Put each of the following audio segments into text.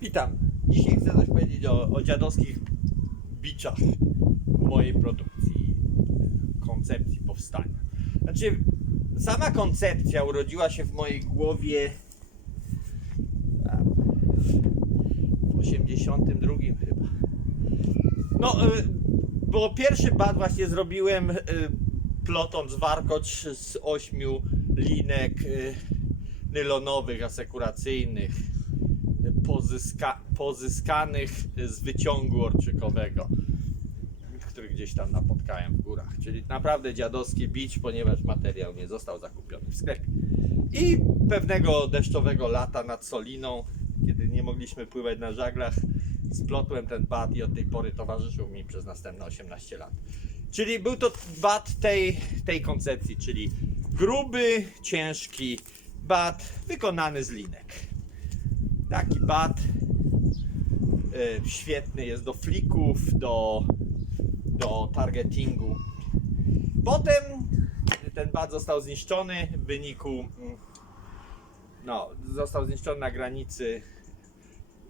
Witam. Dzisiaj chcę coś powiedzieć o, o dziadowskich biczach mojej produkcji, koncepcji powstania. Znaczy, sama koncepcja urodziła się w mojej głowie w 82 chyba. No, y, bo pierwszy bad właśnie zrobiłem y, plotąc warkocz z ośmiu linek nylonowych, asekuracyjnych, pozyska, pozyskanych z wyciągu orczykowego, który gdzieś tam napotkałem w górach. Czyli naprawdę dziadowski bić, ponieważ materiał nie został zakupiony w sklepie. I pewnego deszczowego lata nad Soliną, kiedy nie mogliśmy pływać na żaglach, splotłem ten bat i od tej pory towarzyszył mi przez następne 18 lat. Czyli był to bat tej, tej koncepcji, czyli gruby, ciężki bat wykonany z linek. Taki bat świetny jest do flików, do, do targetingu. Potem ten bat został zniszczony w wyniku mm, no, został zniszczony na granicy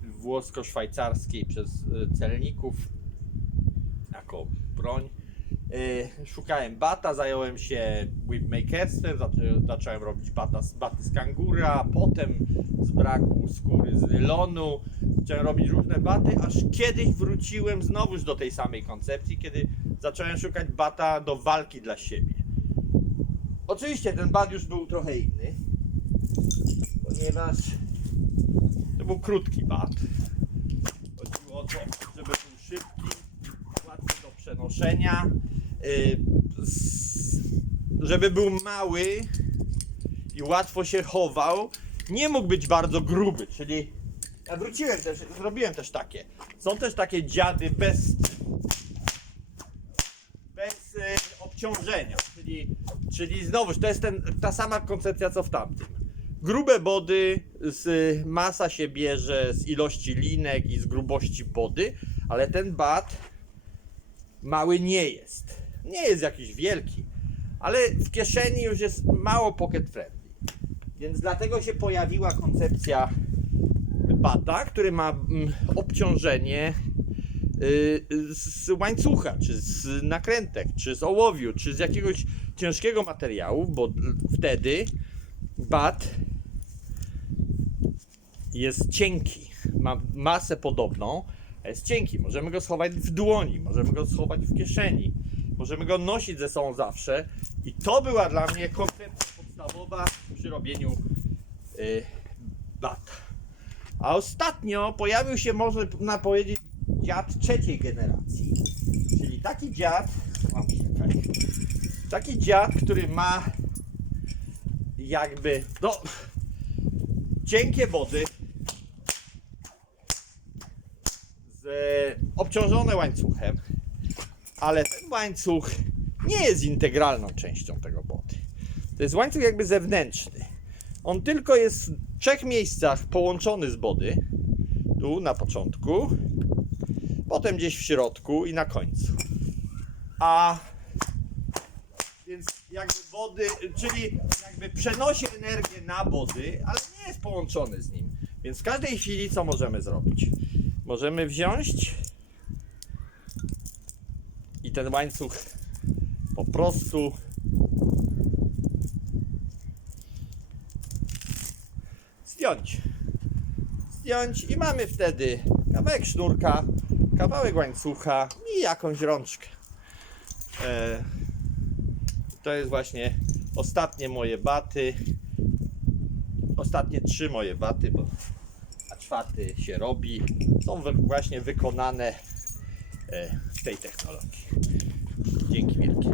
włosko-szwajcarskiej przez y, celników jako broń. Y, Szukałem bata, zająłem się whipmakerstwem, zaczę- zacząłem robić bata, baty z kangura, potem z braku skóry z nylonu, zacząłem robić różne baty, aż kiedyś wróciłem znowuż do tej samej koncepcji, kiedy zacząłem szukać bata do walki dla siebie. Oczywiście ten bat już był trochę inny, ponieważ to był krótki bat. Chodziło o to, żeby był szybki, łatwy do przenoszenia, żeby był mały i łatwo się chował. Nie mógł być bardzo gruby, czyli ja wróciłem też, zrobiłem też takie. Są też takie dziady bez bez y, obciążenia, czyli, czyli znowuż to jest ten, ta sama koncepcja co w tamtym. Grube body, z, masa się bierze z ilości linek i z grubości body, ale ten bat mały nie jest. Nie jest jakiś wielki, ale w kieszeni już jest mało pocket friendly. Więc dlatego się pojawiła koncepcja bata, który ma mm, obciążenie y, z łańcucha, czy z nakrętek, czy z ołowiu, czy z jakiegoś ciężkiego materiału, bo wtedy bat jest cienki, ma masę podobną, a jest cienki. Możemy go schować w dłoni, możemy go schować w kieszeni, możemy go nosić ze sobą zawsze. I to była dla mnie koncepcja podstawowa przy robieniu y, bata. A ostatnio pojawił się, można powiedzieć, dziad trzeciej generacji. Czyli taki dziad, mam taki dziad, który ma jakby, no, cienkie wody, z, obciążone łańcuchem, ale ten łańcuch nie jest integralną częścią tego boty. To jest łańcuch jakby zewnętrzny. On tylko jest w trzech miejscach połączony z body. Tu na początku, potem gdzieś w środku i na końcu. A więc jakby wody, czyli jakby przenosi energię na body, ale nie jest połączony z nim. Więc w każdej chwili co możemy zrobić? Możemy wziąć i ten łańcuch po prostu zdjąć. Zdjąć i mamy wtedy kawałek sznurka, kawałek łańcucha i jakąś rączkę. E, to jest właśnie ostatnie moje baty. Ostatnie trzy moje baty, bo a czwarty się robi. Są właśnie wykonane tej technologii. Dzięki wielkie.